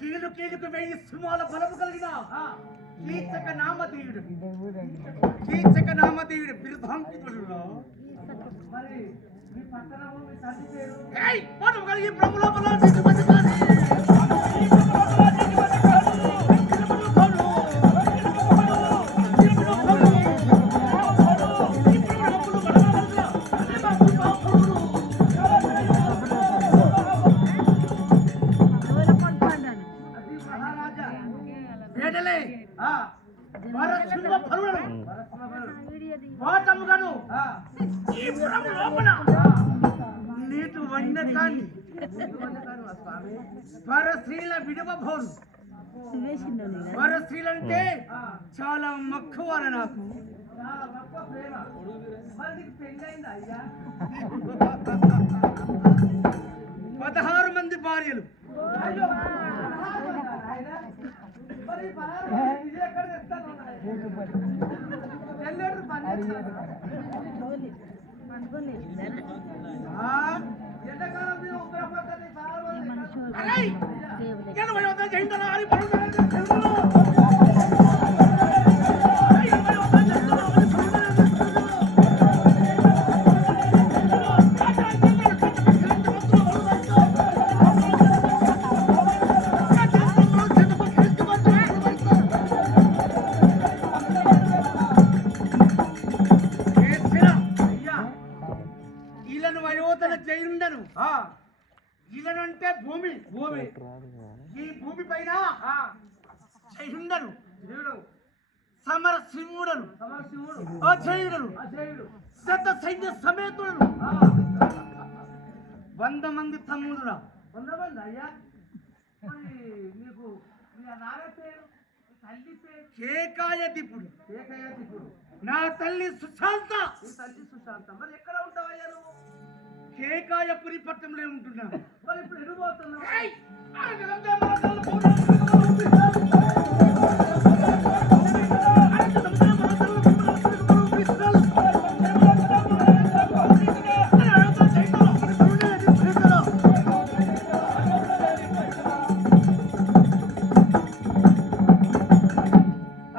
కీలు కీలుకు వెయ్యి సుమాల బలము కలిగిన కీచక నామదేవుడు బిరుదాంకితుడు మరి మీ పట్టణము మీ తండ్రి పేరు ఏయ్ మనం కలిగి ప్రభుల బల నీటు వన్న కాని పరశ్రీల విడవభోరు పరశ్రీలంటే చాలా మక్కువ నాకు 16 మంది భార్యలు ఇలానంటే భూమి భూమి ఈ భూమి పైన జయుండను సమర సింహుడను అజయుడను శత సైన్య సమేతుడను 100 మంది తమ్ముడురా 100 మంది అయ్యా నీకు కేకాయదిపుడు నా తల్లి సుశాంత మరి ఎక్కడ ఉంటావయ్యా నువ్వు కేకాయపురి పట్టణంలో ఉంటున్నాను మరి ఇప్పుడు ఎడుగుతున్నావు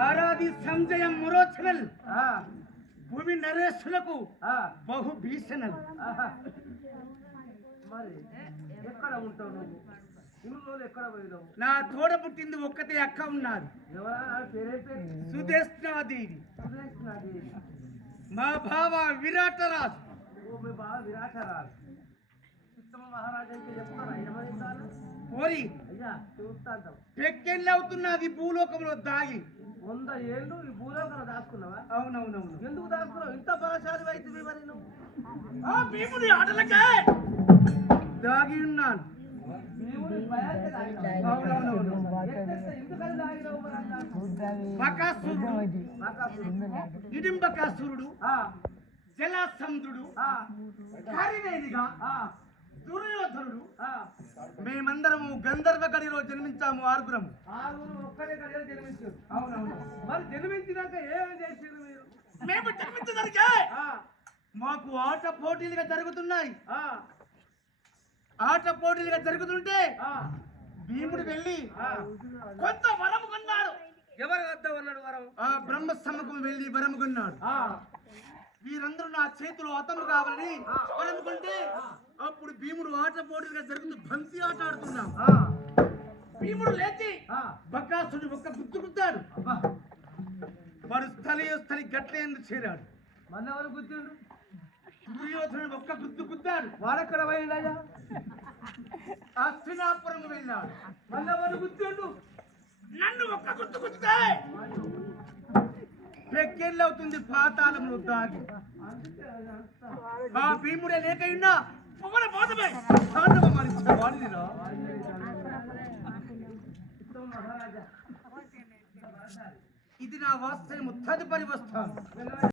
ఆరాది సంజయ మురోచనల్ భూమి నరేశులకు బహు భీషణలు మరి ఎక్కడ ఉంటావు నువ్వు ఇన్ని రోజులు ఎక్కడ పోయినావు నా తోడ పుట్టింది ఒక్కతే అక్క ఉన్నది సుదేష్ణాదేవి మా బావ విరాటరాజు మీ బావ విరాటరాజు ఉత్తమ మహారాజు అయితే చెప్తారా ఏమని పోరి అయ్యా చూస్తాంటాం పెక్కెళ్ళు అవుతున్నది భూలోకంలో దాగి 100 ఏళ్ళు ఈ భూలోకంలో దాచుకున్నావా అవునవునవును ఎందుకు దాచుకున్నావు ఇంత బలశాలి అయితే మరి నువ్వు భీముడి ఆటలకే దాగి ఉన్నాను ఇడింబకాసురుడు జలాసంధుడు కారినేనిగా దుర్యోధనుడు మేమందరము గంధర్వ గడిలో జన్మించాము 6 ఒక్కడే గడిలో జన్మించారు అవునవును మరి జన్మించినాక ఏమి చేసారు మీరు మేము జన్మించడానికి మాకు ఆట పోటీలుగా జరుగుతున్నాయి ఆట పోటీలుగా జరుగుతుంటే భీముడు వెళ్ళి కొంత వరము కొన్నాడు ఎవరు వద్ద ఉన్నాడు వరం బ్రహ్మ సమ్మకం వెళ్ళి వరము కొన్నాడు వీరందరూ నా చేతిలో అతము కావాలని వరముకుంటే అప్పుడు భీముడు ఆట పోటీలుగా జరుగుతుంది బంతి ఆట ఆడుతున్నాం భీముడు లేచి బకాసుని ఒక్క గుర్తు గుద్దాడు ఆలయస్థలి గట్ల ఎందుకు చేరాడు? మళ్ళీ ఎవరు గుర్తుండు? దుర్యోధనుడు ఒక్క గుద్దు గుద్దాడు. వాడెక్కడ పోయిండయ్యా? హస్తినాపురం వెళ్ళాడు. మళ్ళీ ఎవరు గుర్తుండు? నన్ను ఒక్క గుర్తు గుద్దే పెక్కెళ్ళవుతుంది పాతాళంలో దాగి. ఆ భీముడే లేకయున్నా పొగల పోతమే తాండవ వాడిదిరా. ఇది నా వాస్తవము, తదుపరి వస్తాను.